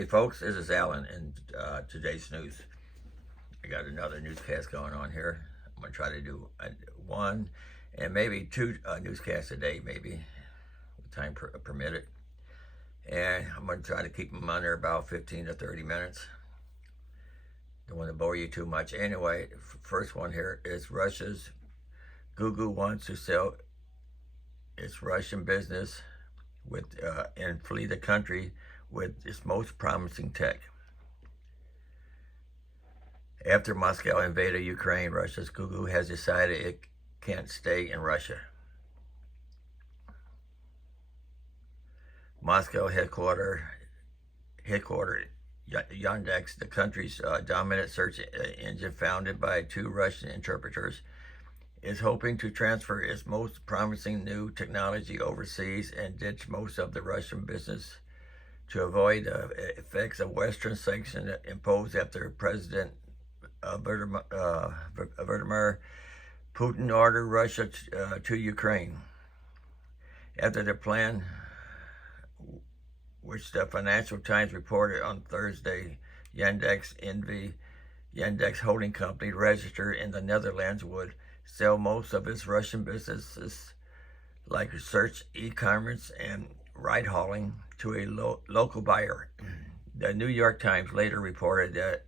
Howdy folks, this is Alan in today's news. I got another newscast going on here. I'm going to try to do one and maybe two newscasts a day, maybe, with time permitted. And I'm going to try to keep them under about 15 to 30 minutes. Don't want to bore you too much. Anyway, first one here is Russia's Google wants to sell its Russian business and flee the country with its most promising tech. After Moscow invaded Ukraine, Russia's Google has decided it can't stay in Russia. Moscow headquartered Yandex, the country's dominant search engine founded by two Russian interpreters, is hoping to transfer its most promising new technology overseas and ditch most of the Russian business to avoid the effects of Western sanctions imposed after President Vladimir Putin ordered Russia to Ukraine. After the plan, which the Financial Times reported on Thursday, Yandex NV, Yandex holding company registered in the Netherlands, would sell most of its Russian businesses like search, e-commerce, and ride-hauling to a local buyer. The New York Times later reported that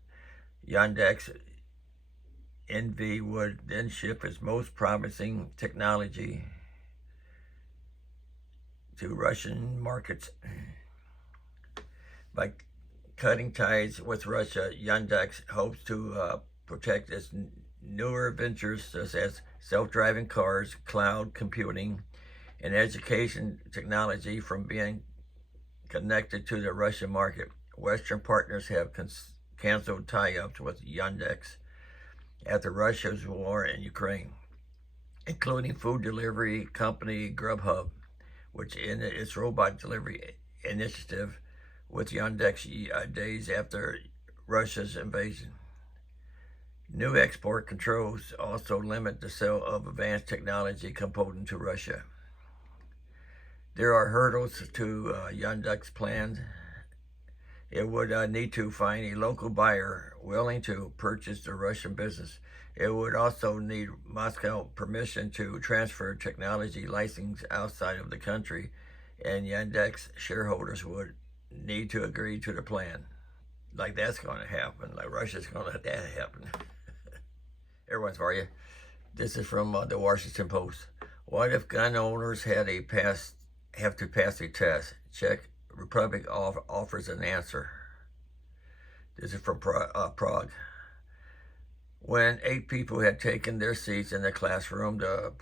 Yandex NV would then ship its most promising technology to Russian markets. By cutting ties with Russia, Yandex hopes to protect its newer ventures such as self-driving cars, cloud computing, and education technology from being connected to the Russian market. Western partners have canceled tie-ups with Yandex after Russia's war in Ukraine, including food delivery company Grubhub, which ended its robot delivery initiative with Yandex days after Russia's invasion. New export controls also limit the sale of advanced technology components to Russia. There are hurdles to Yandex plans. It would need to find a local buyer willing to purchase the Russian business. It would also need Moscow permission to transfer technology license outside of the country, and Yandex shareholders would need to agree to the plan. Like that's going to happen. Like Russia's going to let that happen. Everyone's for you. This is from the Washington Post. What if gun owners have to pass a test? Czech Republic offers an answer. This is from Prague. When 8 people had taken their seats in the classroom, the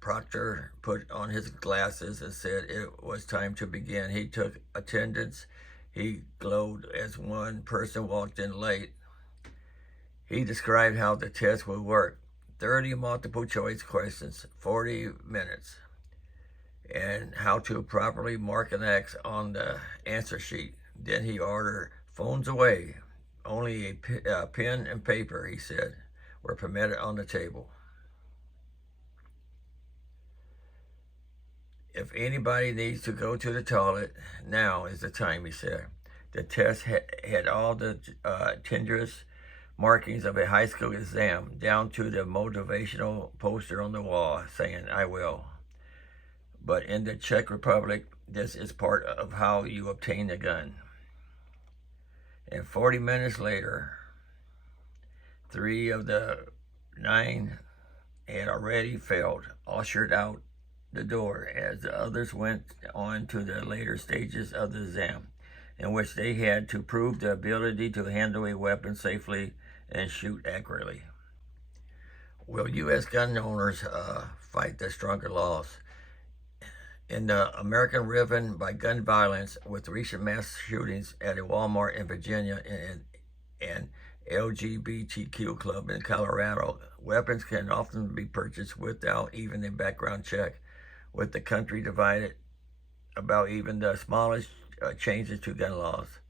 proctor put on his glasses and said it was time to begin. He took attendance. He glowed as one person walked in late. He described how the test would work. 30 multiple choice questions, 40 minutes, and how to properly mark an X on the answer sheet. Then he ordered phones away. Only a pen and paper, he said, were permitted on the table. If anybody needs to go to the toilet, now is the time, he said. The test had all the tenuous markings of a high school exam, down to the motivational poster on the wall saying, "I will." But in the Czech Republic, this is part of how you obtain a gun. And 40 minutes later, 3 of the 9 had already failed, ushered out the door, as the others went on to the later stages of the exam, in which they had to prove the ability to handle a weapon safely and shoot accurately. Will U.S. gun owners fight the stronger laws? In the American riven by gun violence, with recent mass shootings at a Walmart in Virginia and an LGBTQ club in Colorado, weapons can often be purchased without even a background check, with the country divided about even the smallest changes to gun laws.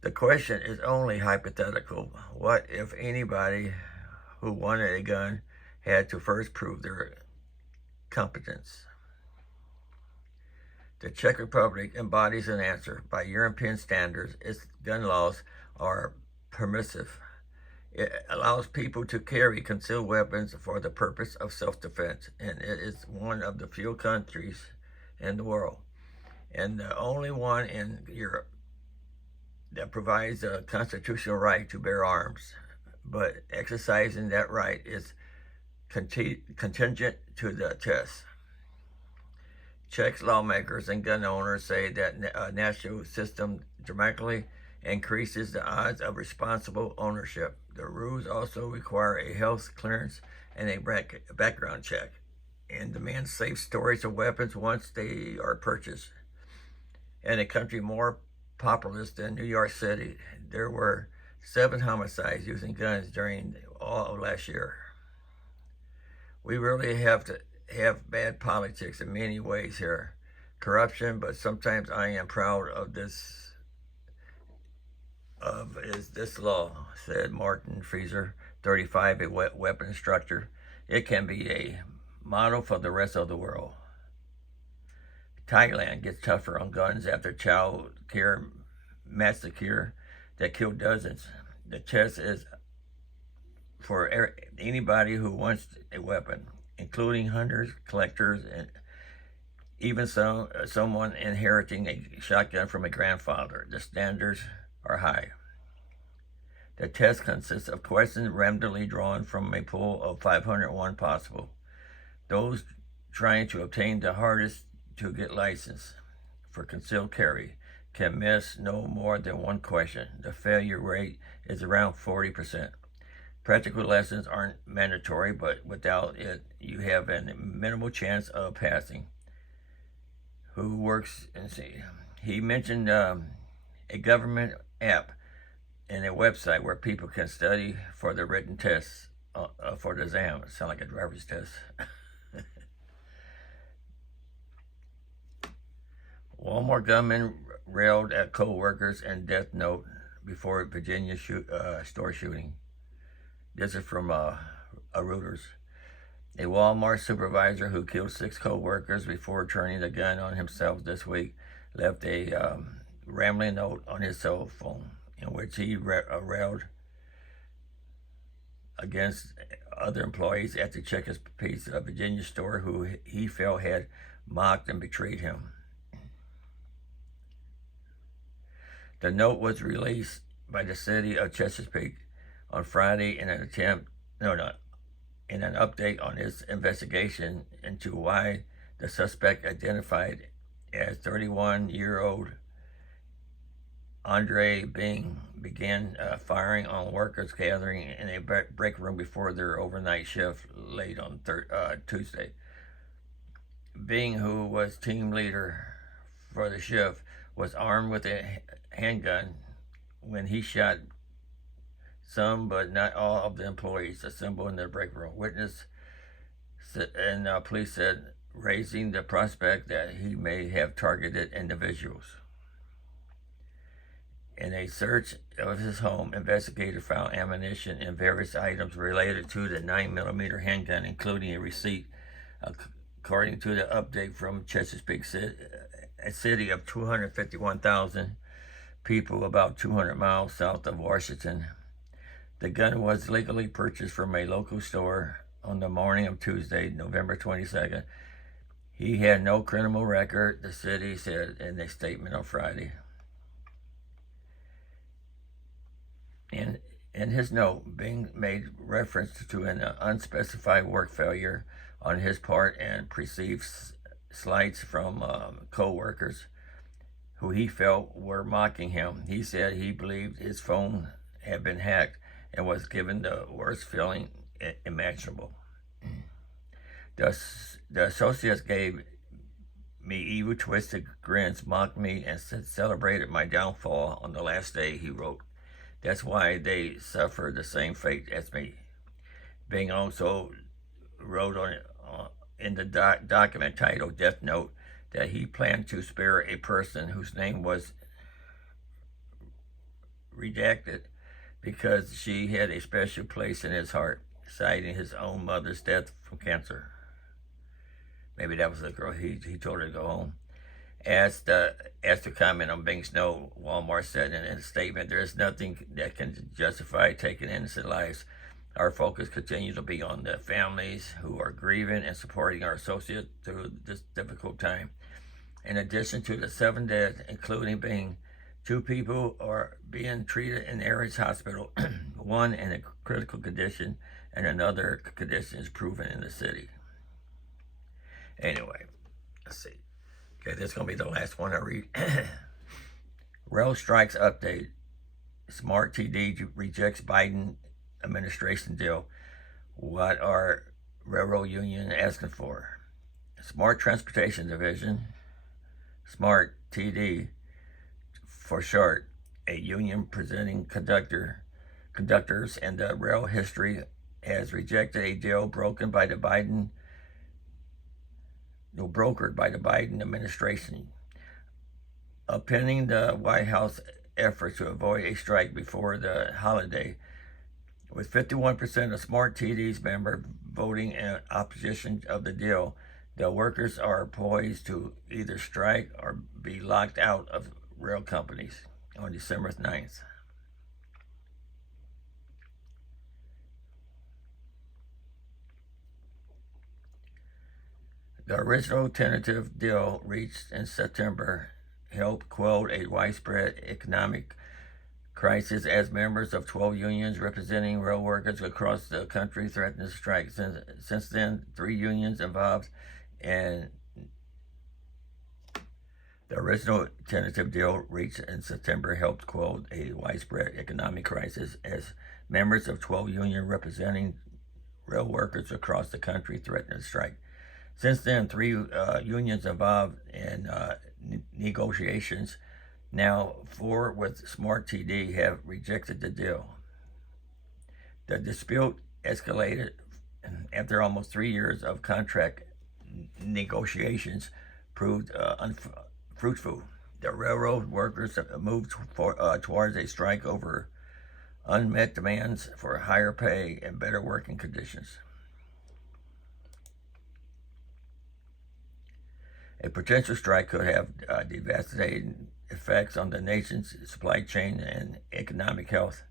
The question is only hypothetical. What if anybody who wanted a gun had to first prove their competence? The Czech Republic embodies an answer. By European standards, its gun laws are permissive. It allows people to carry concealed weapons for the purpose of self-defense, and it is one of the few countries in the world, and the only one in Europe, that provides a constitutional right to bear arms. But exercising that right is contingent to the test. Czech lawmakers and gun owners say that a national system dramatically increases the odds of responsible ownership. The rules also require a health clearance and a background check, and demand safe storage of weapons once they are purchased. In a country more populous than New York City, there were 7 homicides using guns during all of last year. We really have to have bad politics in many ways here. Corruption, but sometimes I am proud of this law, said Martin Freezer, 35, a weapon instructor. It can be a model for the rest of the world. Thailand gets tougher on guns after child care massacre that killed dozens. The test is for anybody who wants a weapon, including hunters, collectors, and even someone inheriting a shotgun from a grandfather. The standards are high. The test consists of questions randomly drawn from a pool of 501 possible. Those trying to obtain the hardest to get license for concealed carry can miss no more than one question. The failure rate is around 40%. Practical lessons aren't mandatory, but without it, you have a minimal chance of passing. Who works and see? He mentioned a government app and a website where people can study for the written tests for the exam. It sounds like a driver's test. Walmart gunman railed at co-workers and death note before Virginia store shooting. This is from Reuters. A Walmart supervisor who killed 6 co-workers before turning the gun on himself this week left a rambling note on his cell phone in which he railed against other employees at the Czech Republic, a Virginia store who he felt had mocked and betrayed him. The note was released by the city of Chesapeake on Friday in an update on its investigation into why the suspect, identified as 31-year-old Andre Bing, began firing on workers gathering in a break room before their overnight shift late on Tuesday. Bing, who was team leader for the shift, was armed with a handgun when he shot some but not all of the employees assembled in the break room. Witness and police said, raising the prospect that he may have targeted individuals. In a search of his home, investigators found ammunition and various items related to the 9mm handgun, including a receipt. According to the update from Chesapeake City, a city of 251,000 people about 200 miles south of Washington. The gun was legally purchased from a local store on the morning of Tuesday, November 22nd. He had no criminal record, the city said in a statement on Friday. In his note, Bing made reference to an unspecified work failure on his part and perceived slights from co-workers who he felt were mocking him. He said he believed his phone had been hacked and was given the worst feeling imaginable. The associates gave me evil, twisted grins, mocked me, and celebrated my downfall on the last day, he wrote. That's why they suffered the same fate as me. Bing also wrote in the document titled Death Note that he planned to spare a person whose name was redacted because she had a special place in his heart, citing his own mother's death from cancer. Maybe that was the girl he told her to go home. As to comment on being snow, Walmart said in a statement, there is nothing that can justify taking innocent lives. Our focus continues to be on the families who are grieving and supporting our associates through this difficult time. In addition to the 7 deaths, including being 2 people are being treated in Aries Hospital, one in a critical condition, and another condition is proven in the city. Anyway, let's see. Okay, this is going to be the last one I read. Rail strikes update. Smart TD rejects Biden administration deal. What are railroad union asking for? Smart Transportation Division, Smart TD for short, a union presenting conductors and the rail history, has rejected a deal brokered by the Biden administration, upending the White House efforts to avoid a strike before the holiday. With 51% of Smart TD's members voting in opposition of the deal, the workers are poised to either strike or be locked out of rail companies on December 9th. The original tentative deal reached in September helped quell a widespread economic crisis as members of 12 unions representing rail workers across the country threatened to strike. Since then, 3 unions involved in the original tentative deal reached in September helped quell a widespread economic crisis as members of 12 unions representing rail workers across the country threatened to strike. Since then, 3 unions involved in negotiations, now 4 with Smart TD, have rejected the deal. The dispute escalated after almost 3 years of contract negotiations proved unfruitful. The railroad workers moved towards a strike over unmet demands for higher pay and better working conditions. A potential strike could have devastating effects on the nation's supply chain and economic health.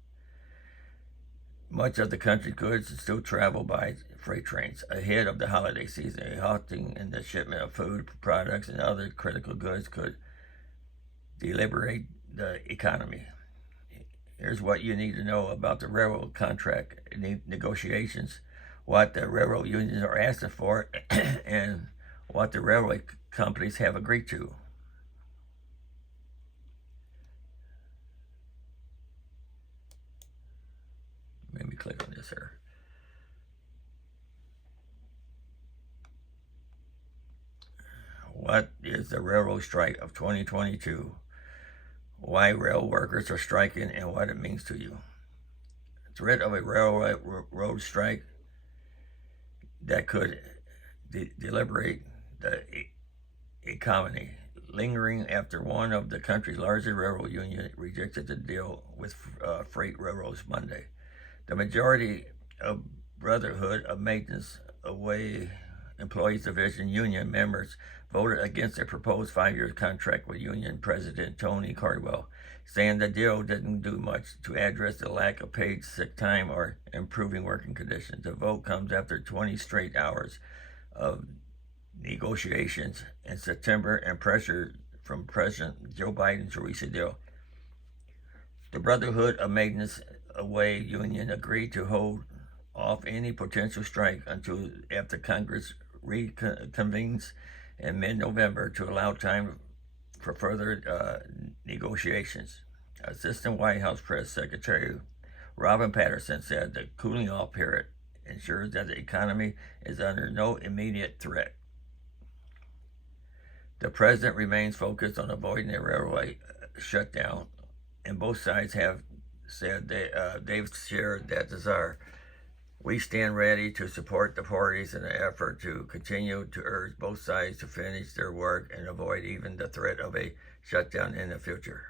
Much of the country's goods still travel by freight trains. Ahead of the holiday season, a halting in the shipment of food products and other critical goods could deliberate the economy. Here's what you need to know about the railroad contract negotiations, what the railroad unions are asking for, and what the railroad companies have agreed to. Let me click on this here. What is the railroad strike of 2022? Why rail workers are striking and what it means to you. Threat of a railroad strike that could deliberate the economy, lingering after one of the country's largest railroad unions rejected the deal with freight railroads Monday. The majority of Brotherhood of Maintenance Away Employees Division union members voted against a proposed 5-year contract with union president Tony Cardwell, saying the deal didn't do much to address the lack of paid sick time or improving working conditions. The vote comes after 20 straight hours of negotiations in September and pressure from President Joe Biden to reach a deal. The Brotherhood of Maintenance Away Union agreed to hold off any potential strike until after Congress reconvenes in mid-November to allow time for further negotiations. Assistant White House Press Secretary Robin Patterson said the cooling off period ensures that the economy is under no immediate threat. The president remains focused on avoiding a railway shutdown, and both sides have said they've shared that desire. We stand ready to support the parties in the effort to continue to urge both sides to finish their work and avoid even the threat of a shutdown in the future.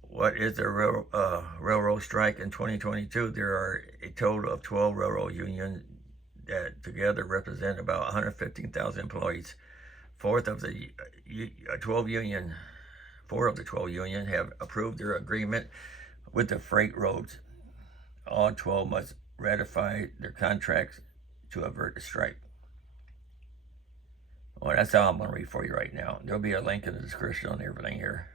What is the railroad strike in 2022? There are a total of 12 railroad unions that together represent about 115,000 employees. four of the 12 union have approved their agreement with the freight roads. All 12 must ratify their contracts to avert the strike. Well, that's all I'm going to read for you right now. There'll be a link in the description on everything here.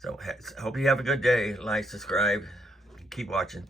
So, hope you have a good day. Like, subscribe, keep watching.